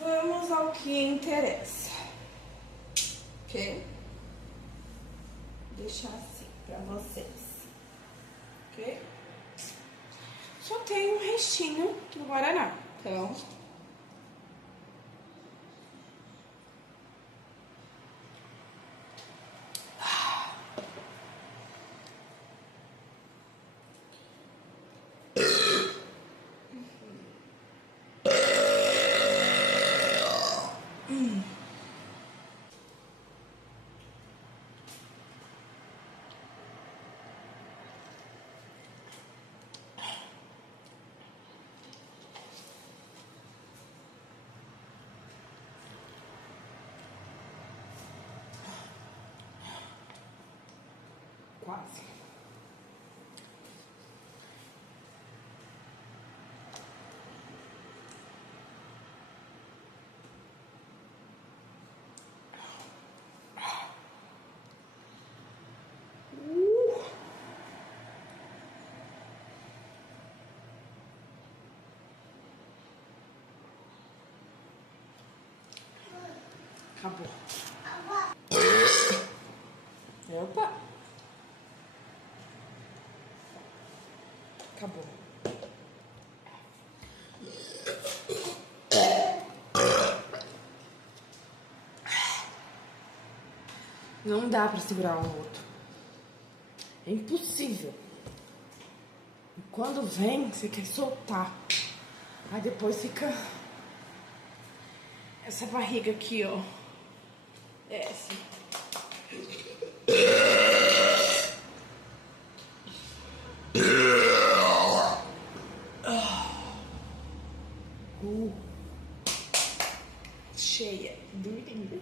Vamos ao que interessa. Ok? Vou deixar assim pra vocês. Ok? Só tem um restinho do guaraná. Então... Quase. Acabou. Opa! Acabou. Não dá pra segurar um outro. É impossível. E quando vem, você quer soltar. Aí depois fica essa barriga aqui, ó. Desce. Cheia, durinha.